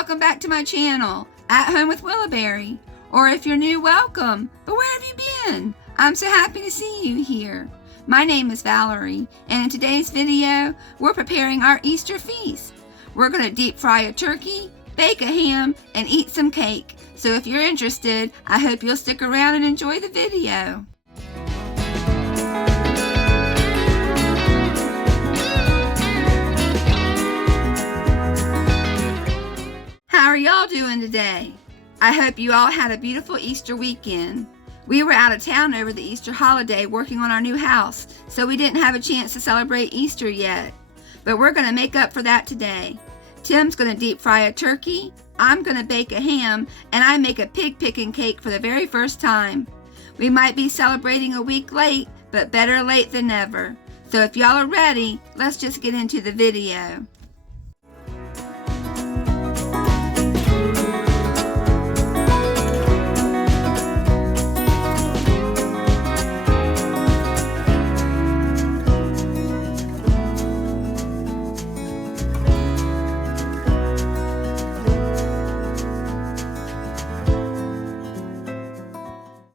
welcome back to my channel, At Home with Willowberry. Or if you're new, welcome. But where have you been? I'm so happy to see you here. My name is Valerie, and in today's video, we're preparing our Easter feast. We're going to deep fry a turkey, bake a ham, and eat some cake. So if you're interested, I hope you'll stick around and enjoy the video. How are y'all doing today? I hope you all had a beautiful Easter weekend. We were out of town over the Easter holiday working on our new house, so we didn't have a chance to celebrate Easter yet. But we're going to make up for that today. Tim's going to deep fry a turkey, I'm going to bake a ham, and I make a pig picking cake for the very first time. We might be celebrating a week late, but better late than never. So if y'all are ready, let's just get into the video.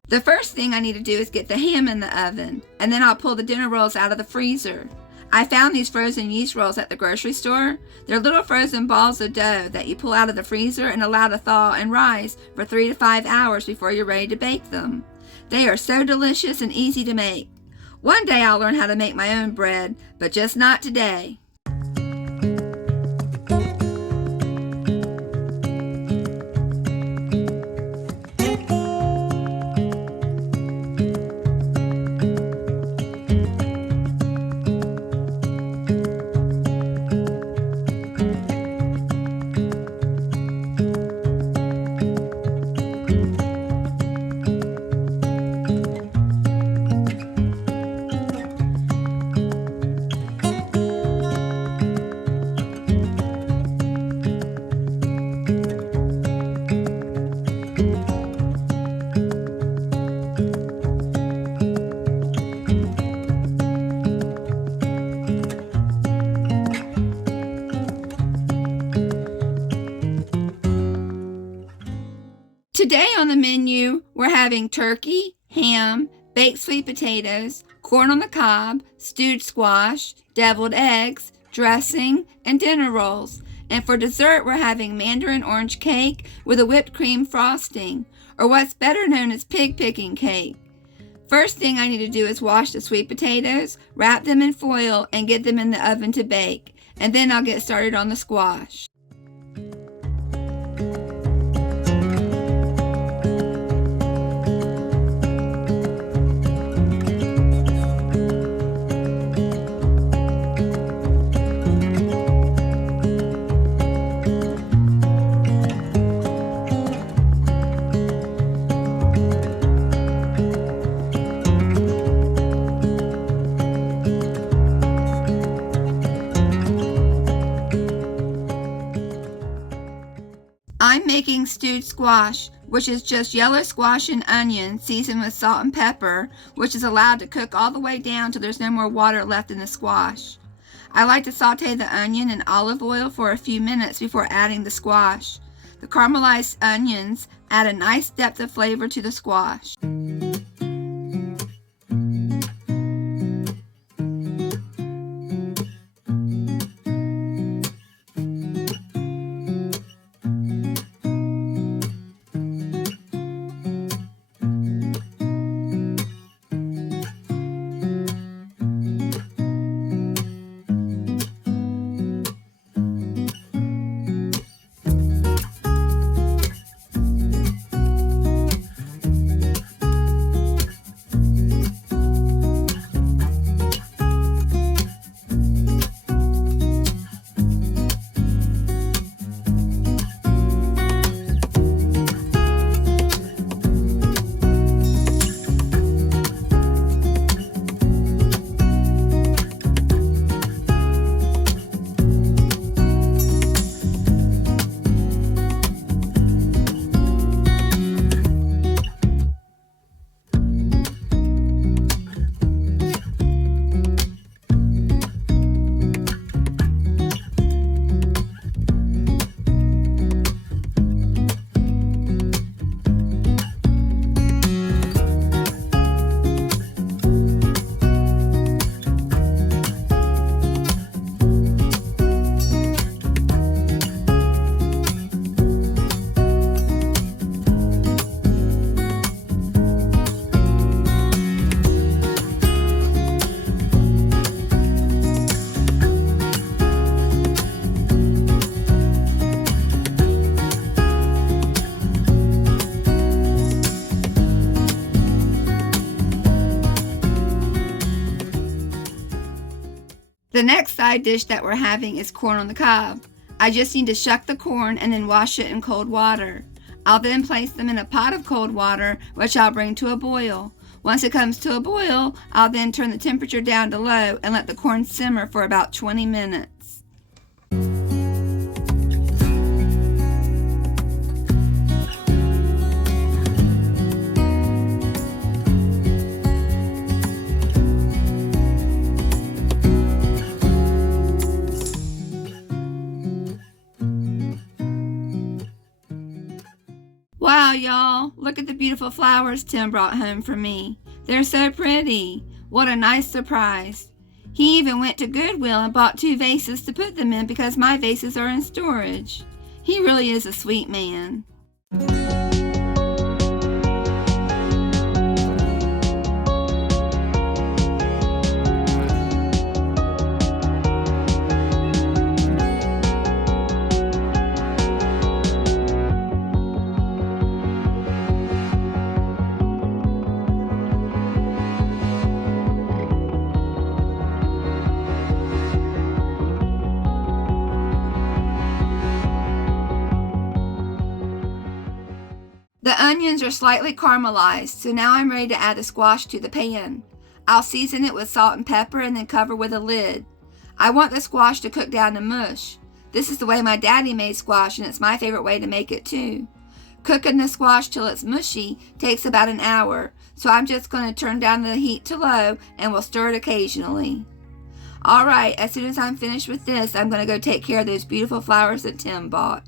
The first thing I need to do is get the ham in the oven, and then I'll pull the dinner rolls out of the freezer. I found these frozen yeast rolls at the grocery store. They're little frozen balls of dough that you pull out of the freezer and allow to thaw and rise for 3 to 5 hours before you're ready to bake them. They are so delicious and easy to make. One day I'll learn how to make my own bread, but just not today. Today on the menu, we're having turkey, ham, baked sweet potatoes, corn on the cob, stewed squash, deviled eggs, dressing, and dinner rolls. And for dessert, we're having Mandarin orange cake with a whipped cream frosting, or what's better known as pig picking cake. First thing I need to do is wash the sweet potatoes, wrap them in foil, and get them in the oven to bake. And then I'll get started on the squash. I'm making stewed squash, which is just yellow squash and onion seasoned with salt and pepper, which is allowed to cook all the way down till there's no more water left in the squash. I like to saute the onion in olive oil for a few minutes before adding the squash. The caramelized onions add a nice depth of flavor to the squash. The next side dish that we're having is corn on the cob. I just need to shuck the corn and then wash it in cold water. I'll then place them in a pot of cold water, which I'll bring to a boil. Once it comes to a boil, I'll then turn the temperature down to low and let the corn simmer for about 20 minutes. Wow, y'all, look at the beautiful flowers Tim brought home for me. They're so pretty. What a nice surprise. He even went to Goodwill and bought 2 vases to put them in because my vases are in storage. He really is a sweet man. The onions are slightly caramelized, so now I'm ready to add the squash to the pan. I'll season it with salt and pepper and then cover with a lid. I want the squash to cook down to mush. This is the way my daddy made squash, and it's my favorite way to make it too. Cooking the squash till it's mushy takes about an hour, so I'm just going to turn down the heat to low and we'll stir it occasionally. Alright, as soon as I'm finished with this, I'm going to go take care of those beautiful flowers that Tim bought.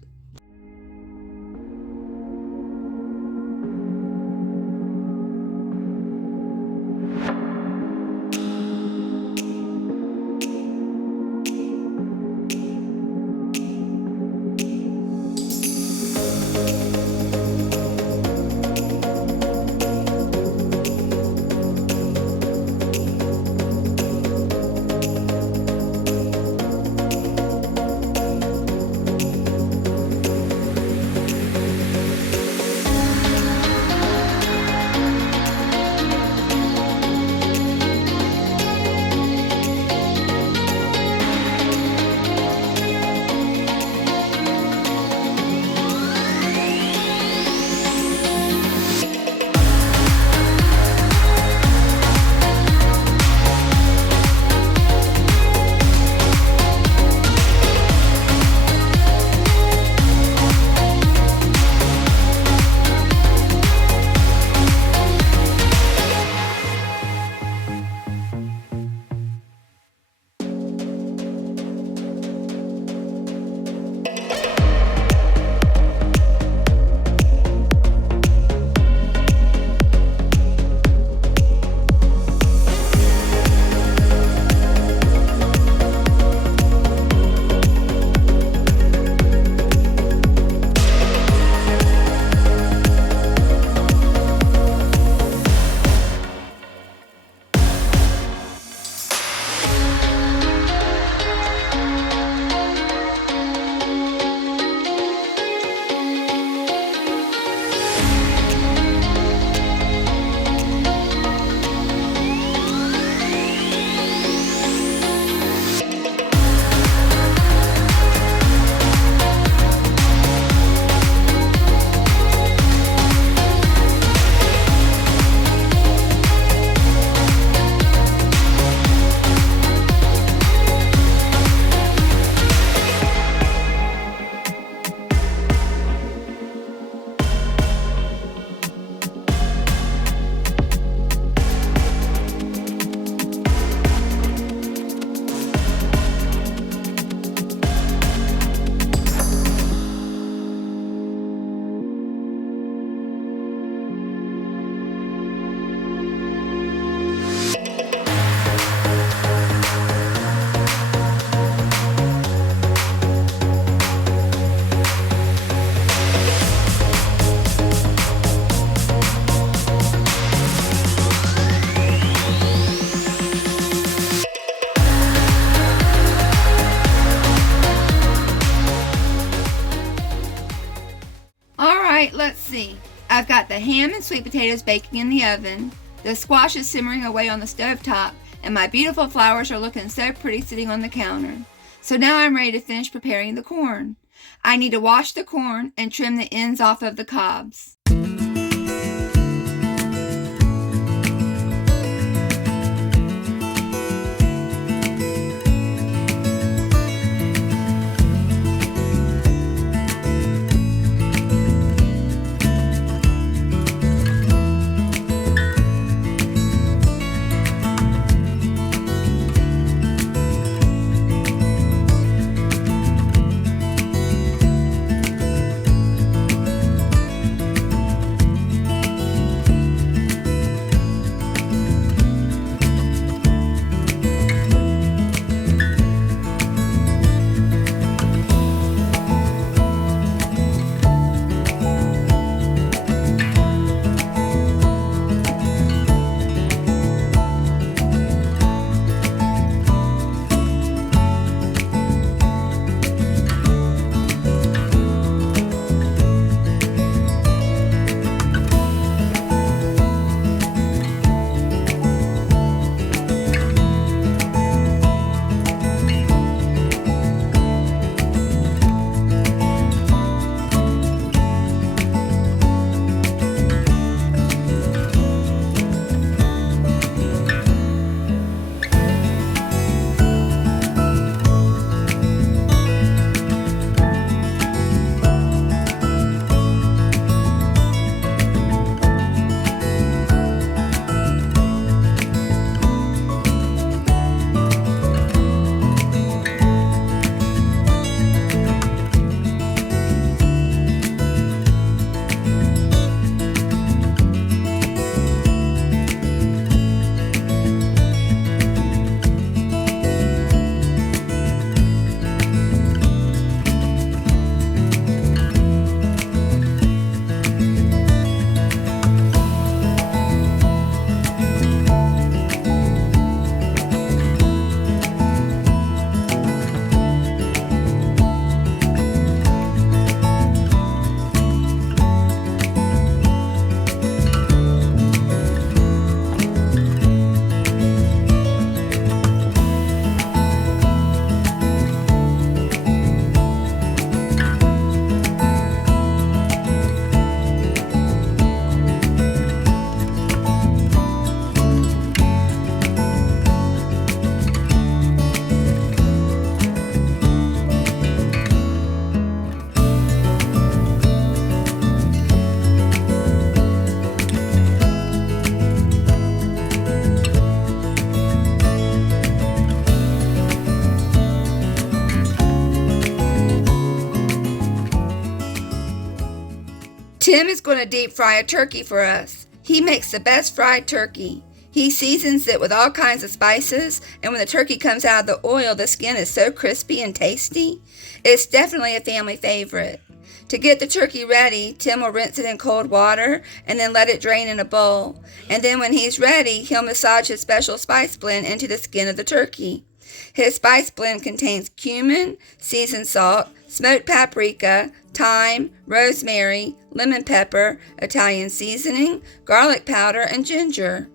Alright, let's see. I've got the ham and sweet potatoes baking in the oven. The squash is simmering away on the stovetop, and my beautiful flowers are looking so pretty sitting on the counter. So now I'm ready to finish preparing the corn. I need to wash the corn and trim the ends off of the cobs. Tim is going to deep fry a turkey for us. He makes the best fried turkey. He seasons it with all kinds of spices, and when the turkey comes out of the oil, the skin is so crispy and tasty. It's definitely a family favorite. To get the turkey ready, Tim will rinse it in cold water and then let it drain in a bowl. And then when he's ready, he'll massage his special spice blend into the skin of the turkey. His spice blend contains cumin, seasoned salt, smoked paprika, thyme, rosemary, lemon pepper, Italian seasoning, garlic powder, and ginger.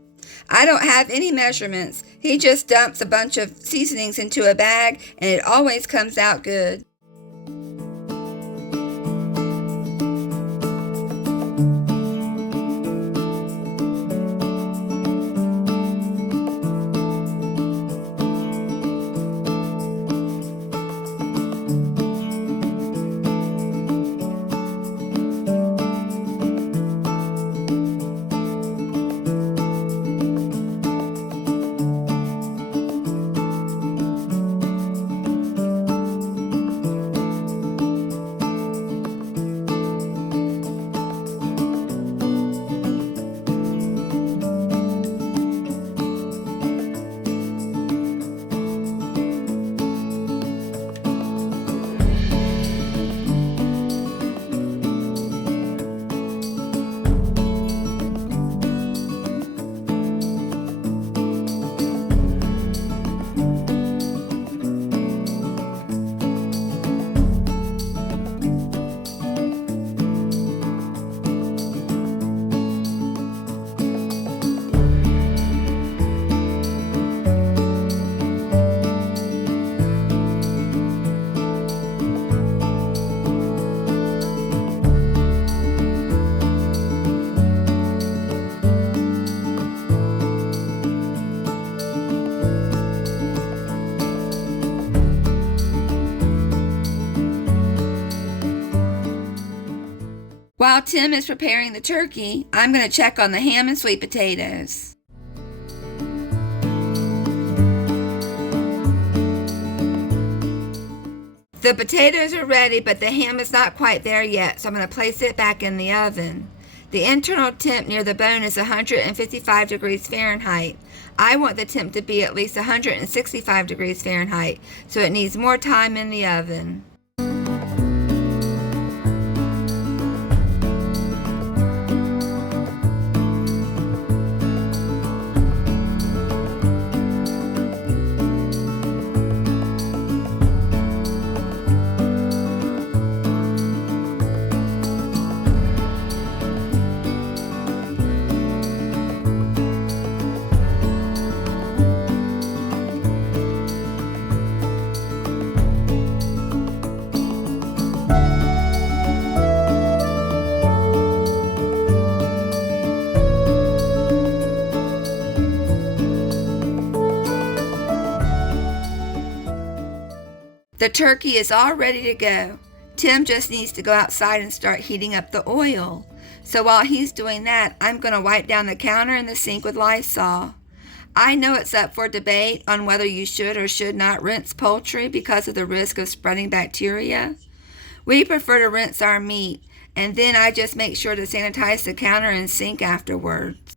I don't have any measurements. He just dumps a bunch of seasonings into a bag, and it always comes out good. While Tim is preparing the turkey, I'm going to check on the ham and sweet potatoes. The potatoes are ready, but the ham is not quite there yet, so I'm going to place it back in the oven. The internal temp near the bone is 155 degrees Fahrenheit. I want the temp to be at least 165 degrees Fahrenheit, so it needs more time in the oven. The turkey is all ready to go. Tim just needs to go outside and start heating up the oil. So while he's doing that, I'm going to wipe down the counter and the sink with Lysol. I know it's up for debate on whether you should or should not rinse poultry because of the risk of spreading bacteria. We prefer to rinse our meat, and then I just make sure to sanitize the counter and sink afterwards.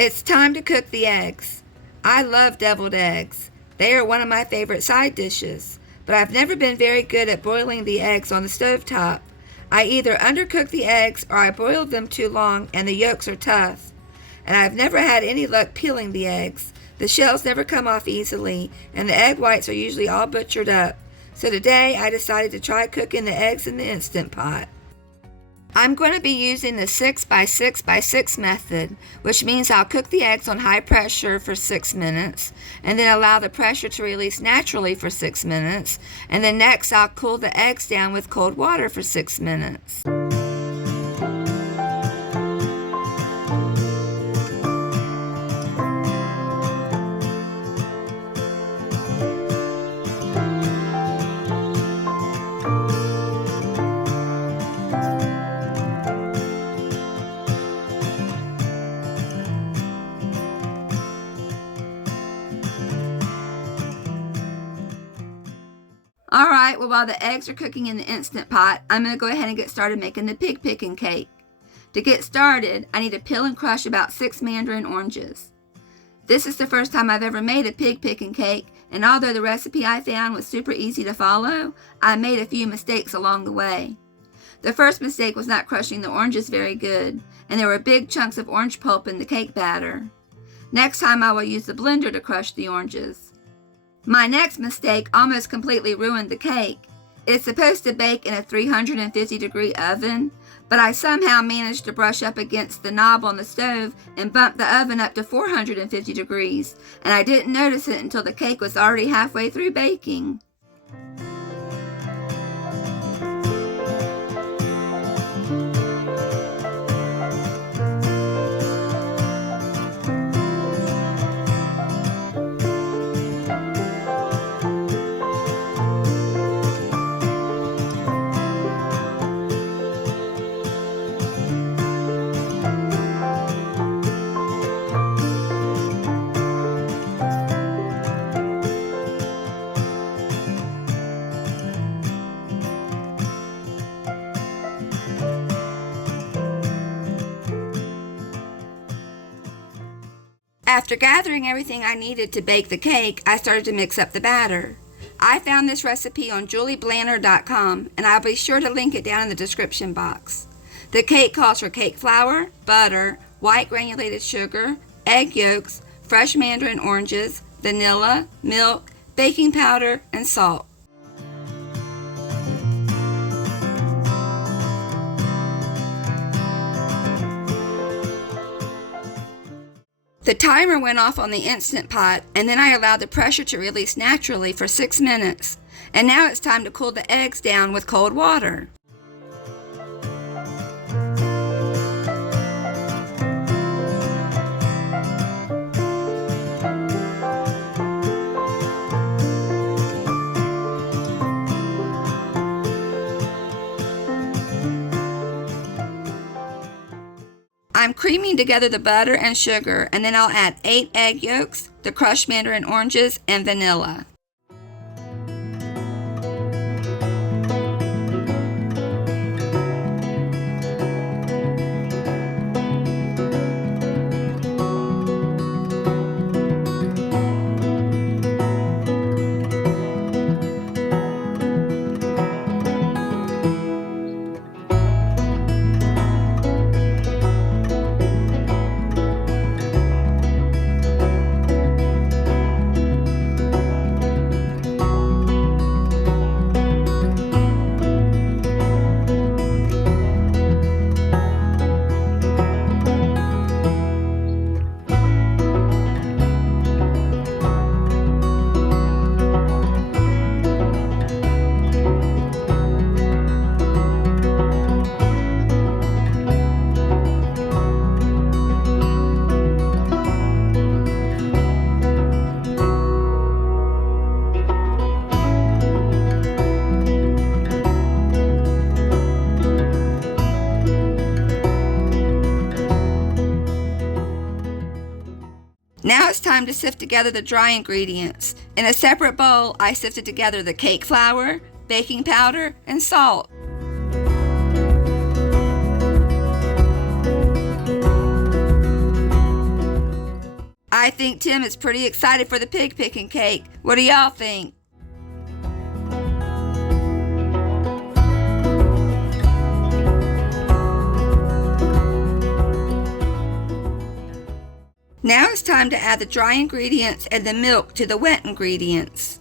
It's time to cook the eggs. I love deviled eggs. They are one of my favorite side dishes, but I've never been very good at boiling the eggs on the stovetop. I either undercook the eggs or I boil them too long and the yolks are tough. And I've never had any luck peeling the eggs. The shells never come off easily, and the egg whites are usually all butchered up. So today I decided to try cooking the eggs in the Instant Pot. I'm going to be using the 6x6x6 method, which means I'll cook the eggs on high pressure for 6 minutes, and then allow the pressure to release naturally for 6 minutes, and then next I'll cool the eggs down with cold water for 6 minutes. Alright, well while the eggs are cooking in the Instant Pot, I'm going to go ahead and get started making the pig picking cake. To get started, I need to peel and crush about 6 Mandarin oranges. This is the first time I've ever made a pig picking cake, and although the recipe I found was super easy to follow, I made a few mistakes along the way. The first mistake was not crushing the oranges very good, and there were big chunks of orange pulp in the cake batter. Next time I will use the blender to crush the oranges. My next mistake almost completely ruined the cake. It's supposed to bake in a 350-degree oven, but I somehow managed to brush up against the knob on the stove and bump the oven up to 450 degrees, and I didn't notice it until the cake was already halfway through baking. After gathering everything I needed to bake the cake, I started to mix up the batter. I found this recipe on julieblanner.com, and I'll be sure to link it down in the description box. The cake calls for cake flour, butter, white granulated sugar, egg yolks, fresh mandarin oranges, vanilla, milk, baking powder, and salt. The timer went off on the Instant Pot, and then I allowed the pressure to release naturally for 6 minutes. And now it's time to cool the eggs down with cold water. I'm creaming together the butter and sugar, and then I'll add 8 egg yolks, the crushed mandarin oranges, and vanilla. Now it's time to sift together the dry ingredients. In a separate bowl, I sifted together the cake flour, baking powder, and salt. I think Tim is pretty excited for the pig picking cake. What do y'all think? Now it's time to add the dry ingredients and the milk to the wet ingredients.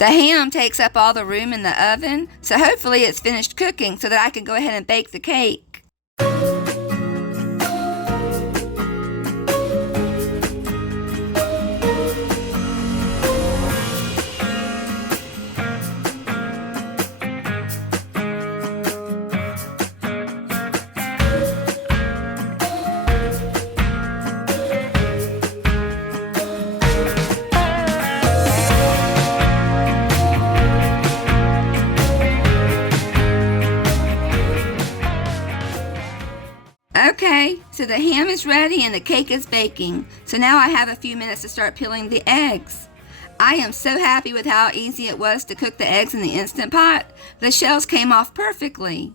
The ham takes up all the room in the oven, so hopefully it's finished cooking so that I can go ahead and bake the cake. Okay, so the ham is ready and the cake is baking. So now I have a few minutes to start peeling the eggs. I am so happy with how easy it was to cook the eggs in the Instant Pot. The shells came off perfectly.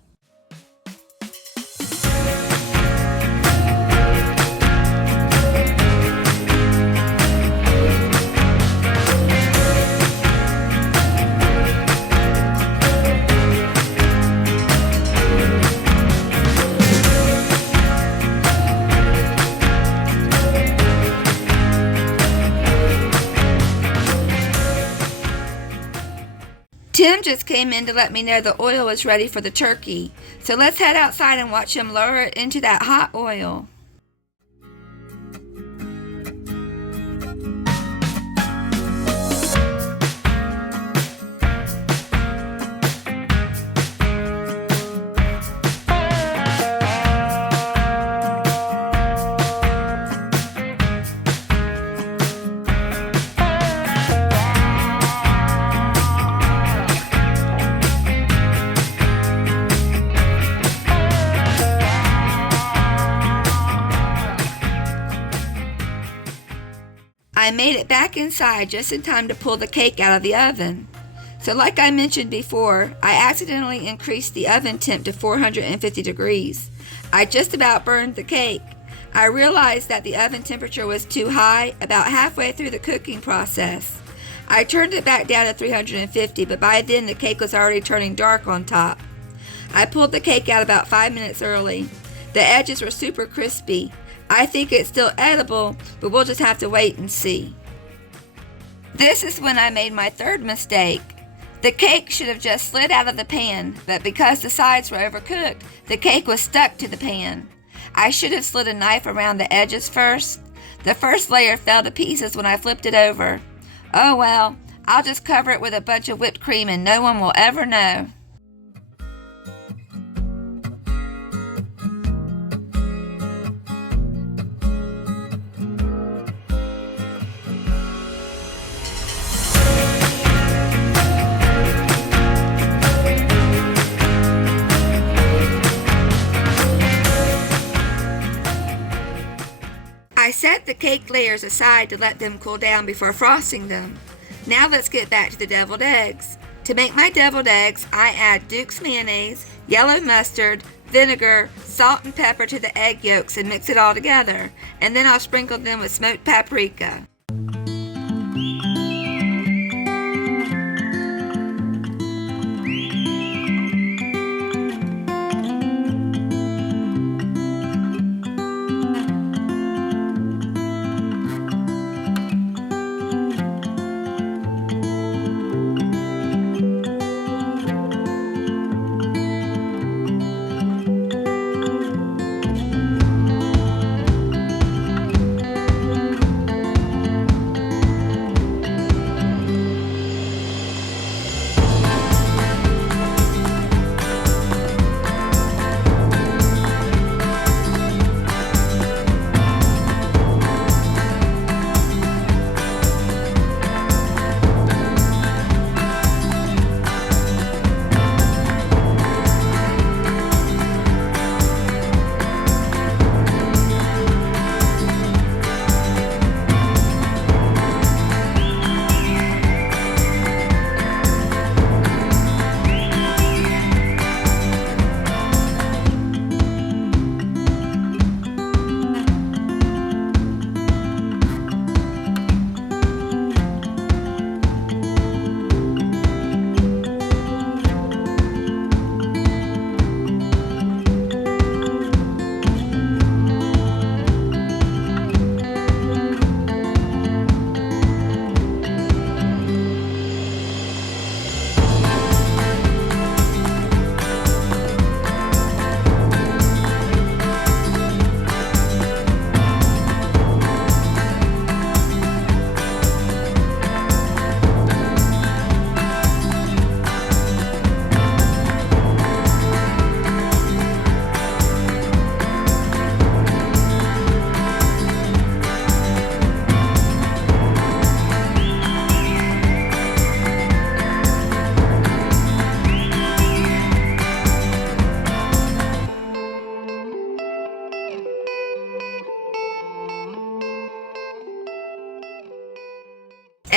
Tim just came in to let me know the oil was ready for the turkey. So let's head outside and watch him lower it into that hot oil. I made it back inside just in time to pull the cake out of the oven. So like I mentioned before, I accidentally increased the oven temp to 450 degrees. I just about burned the cake. I realized that the oven temperature was too high about halfway through the cooking process. I turned it back down to 350, but by then the cake was already turning dark on top. I pulled the cake out about 5 minutes early. The edges were super crispy. I think it's still edible, but we'll just have to wait and see. This is when I made my third mistake. The cake should have just slid out of the pan, but because the sides were overcooked, the cake was stuck to the pan. I should have slid a knife around the edges first. The first layer fell to pieces when I flipped it over. Oh well, I'll just cover it with a bunch of whipped cream and no one will ever know. I set the cake layers aside to let them cool down before frosting them. Now let's get back to the deviled eggs. To make my deviled eggs, I add Duke's mayonnaise, yellow mustard, vinegar, salt and pepper to the egg yolks and mix it all together. And then I'll sprinkle them with smoked paprika.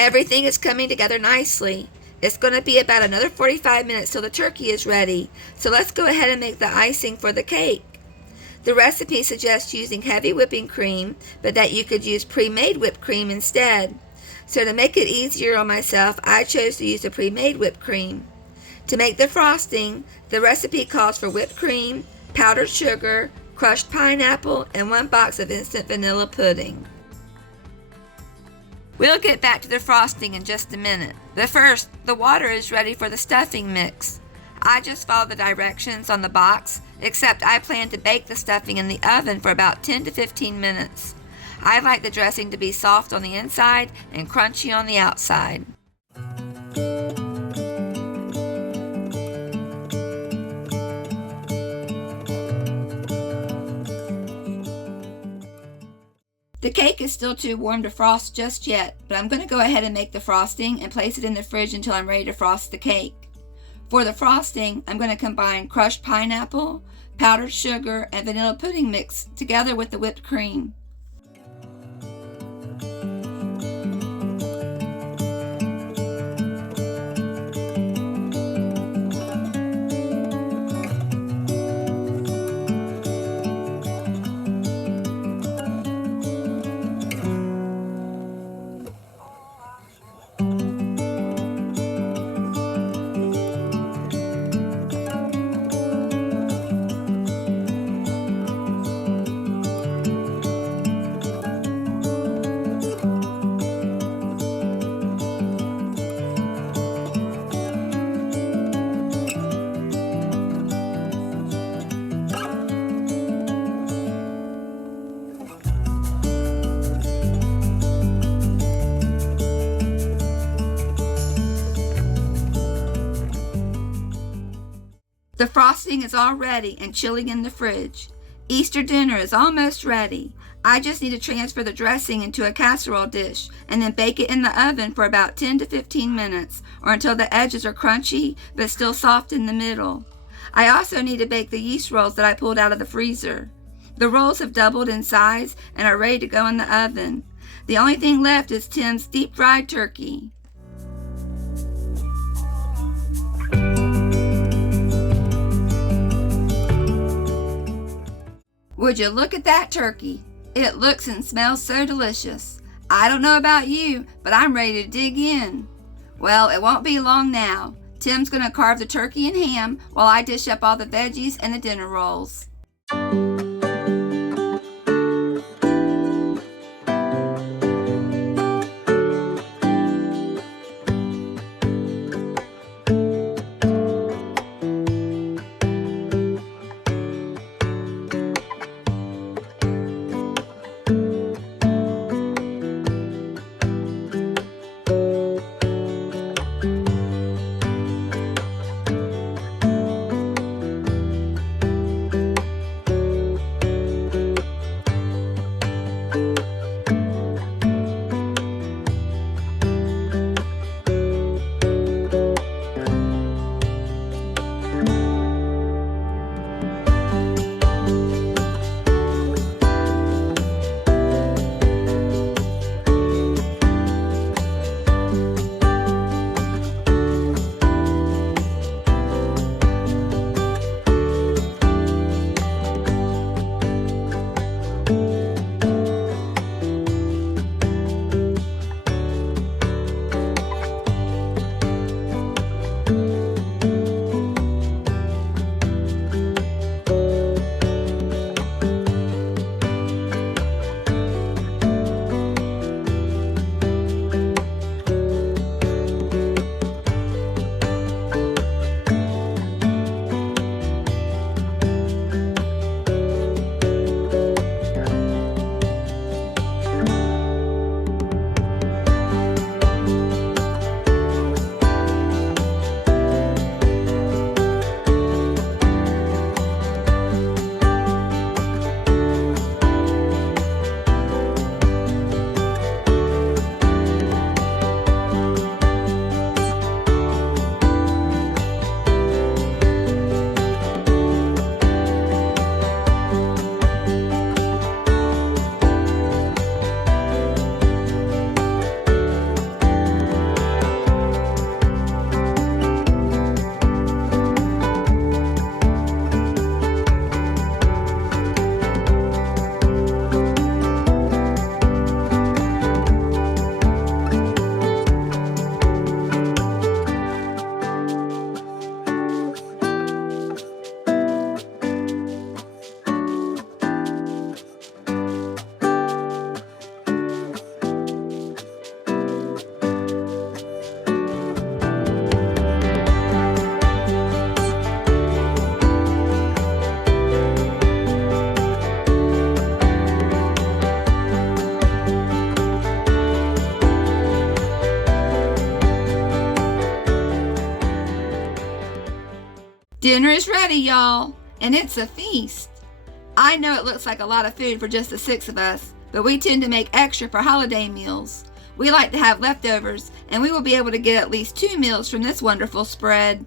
Everything is coming together nicely. It's going to be about another 45 minutes till the turkey is ready, so let's go ahead and make the icing for the cake. The recipe suggests using heavy whipping cream, but that you could use pre-made whipped cream instead. So to make it easier on myself, I chose to use the pre-made whipped cream. To make the frosting, the recipe calls for whipped cream, powdered sugar, crushed pineapple, and 1 box of instant vanilla pudding. We'll get back to the frosting in just a minute, but first, the water is ready for the stuffing mix. I just followed the directions on the box, except I plan to bake the stuffing in the oven for about 10 to 15 minutes. I like the dressing to be soft on the inside and crunchy on the outside. The cake is still too warm to frost just yet, but I'm going to go ahead and make the frosting and place it in the fridge until I'm ready to frost the cake. For the frosting, I'm going to combine crushed pineapple, powdered sugar, and vanilla pudding mix together with the whipped cream. The frosting is all ready and chilling in the fridge. Easter dinner is almost ready. I just need to transfer the dressing into a casserole dish and then bake it in the oven for about 10 to 15 minutes or until the edges are crunchy but still soft in the middle. I also need to bake the yeast rolls that I pulled out of the freezer. The rolls have doubled in size and are ready to go in the oven. The only thing left is Tim's deep-fried turkey. Would you look at that turkey? It looks and smells so delicious. I don't know about you, but I'm ready to dig in. Well, it won't be long now. Tim's going to carve the turkey and ham while I dish up all the veggies and the dinner rolls. Dinner is ready, y'all, and it's a feast. I know it looks like a lot of food for just the 6 of us, but we tend to make extra for holiday meals. We like to have leftovers, and we will be able to get at least 2 meals from this wonderful spread.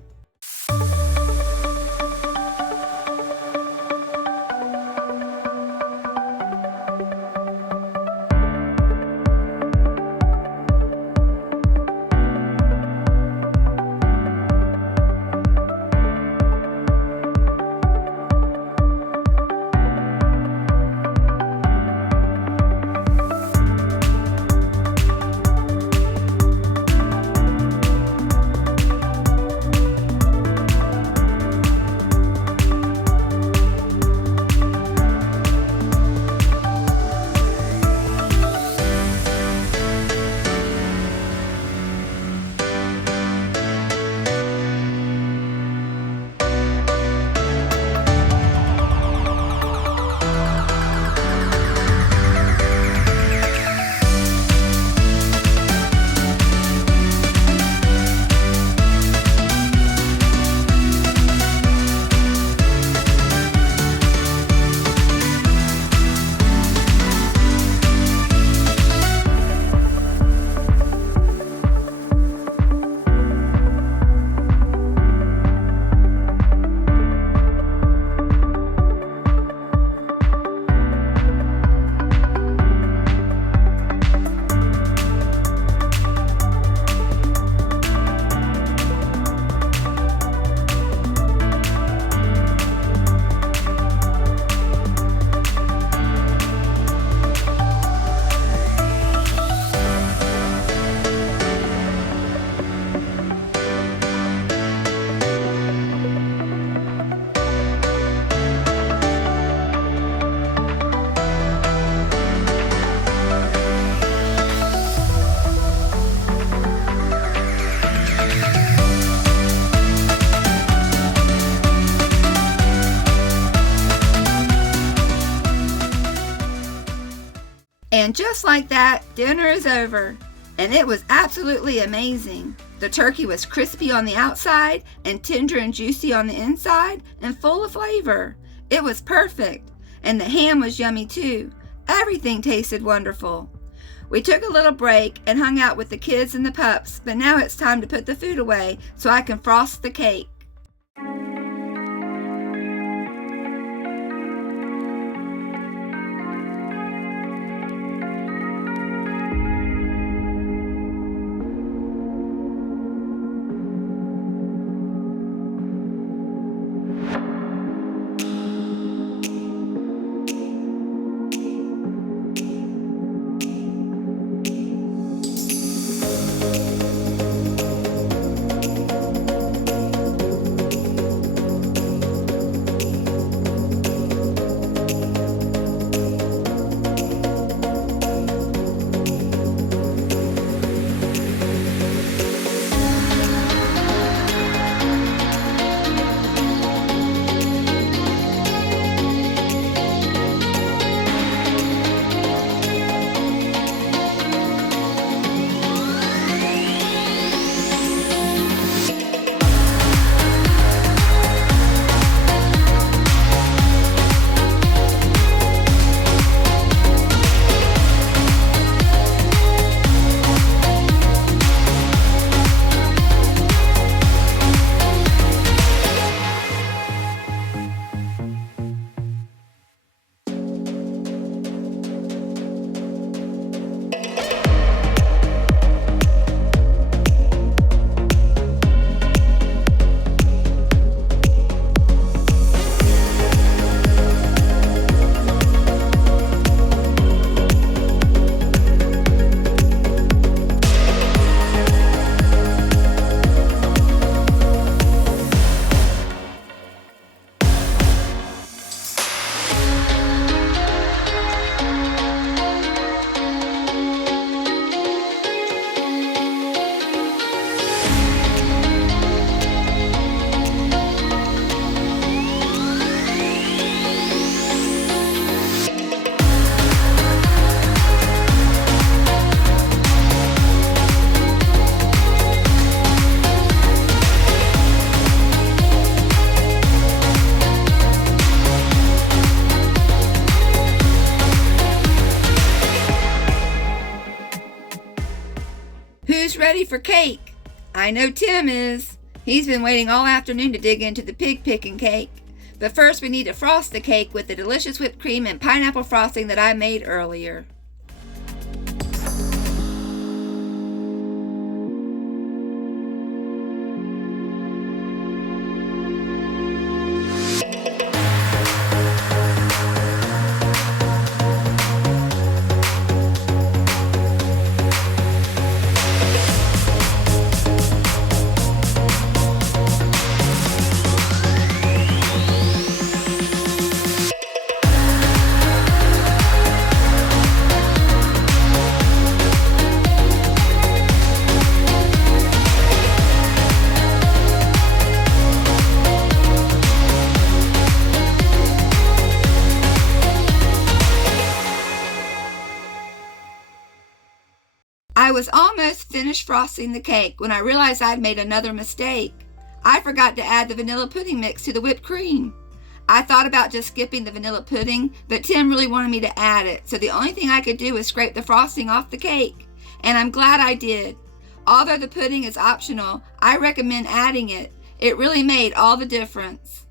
And just like that, dinner is over. And it was absolutely amazing. The turkey was crispy on the outside and tender and juicy on the inside and full of flavor. It was perfect. And the ham was yummy too. Everything tasted wonderful. We took a little break and hung out with the kids and the pups, but now it's time to put the food away so I can frost the cake. ready for cake. I know Tim is. He's been waiting all afternoon to dig into the Pickin cake. But first we need to frost the cake with the delicious whipped cream and pineapple frosting that I made earlier. I was almost finished frosting the cake when I realized I'd made another mistake. I forgot to add the vanilla pudding mix to the whipped cream. I thought about just skipping the vanilla pudding, but Tim really wanted me to add it, so the only thing I could do was scrape the frosting off the cake. And I'm glad I did. Although the pudding is optional, I recommend adding it. It really made all the difference.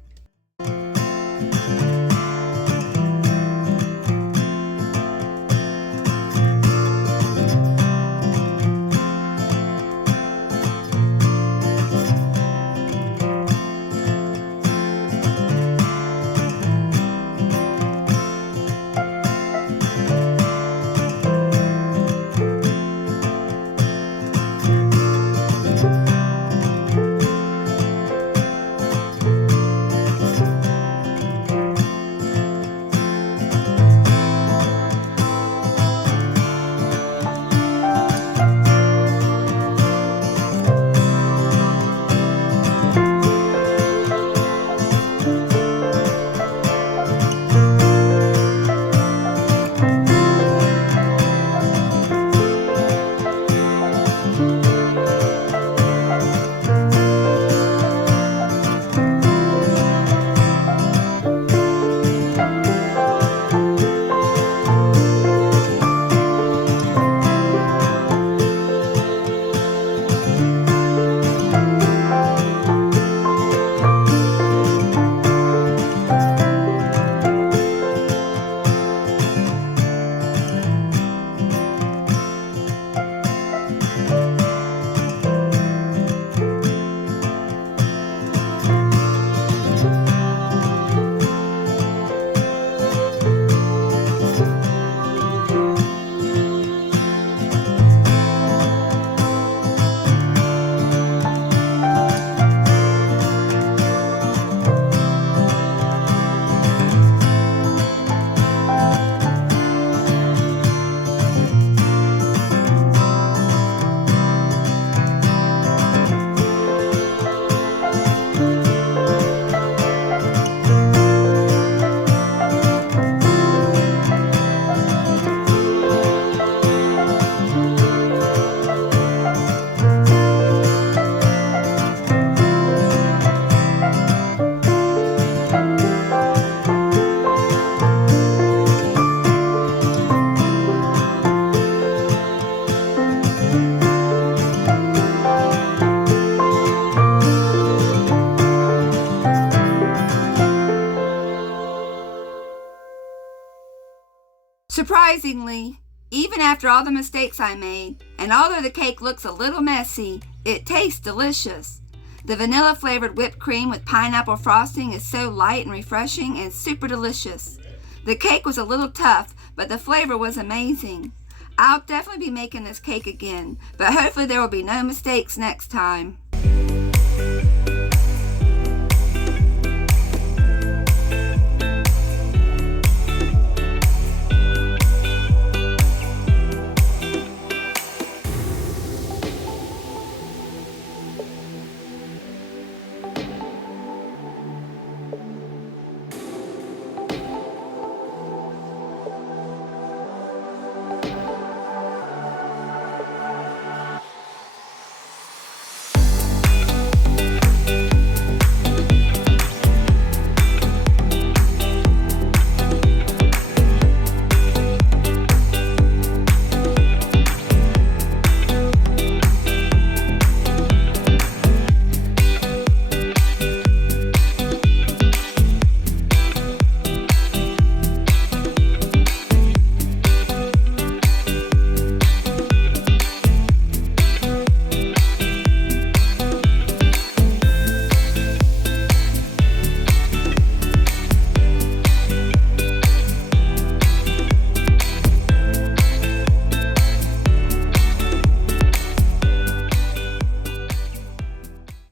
Surprisingly, even after all the mistakes I made, and although the cake looks a little messy, it tastes delicious. The vanilla-flavored whipped cream with pineapple frosting is so light and refreshing and super delicious. The cake was a little tough, but the flavor was amazing. I'll definitely be making this cake again, but hopefully there will be no mistakes next time.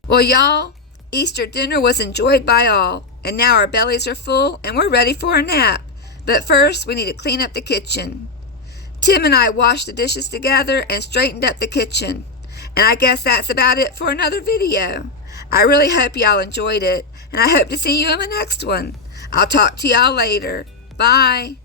Well, y'all, Easter dinner was enjoyed by all, and now our bellies are full and we're ready for a nap. But first, we need to clean up the kitchen. Tim and I washed the dishes together and straightened up the kitchen. And I guess that's about it for another video. I really hope y'all enjoyed it, and I hope to see you in my next one. I'll talk to y'all later. Bye.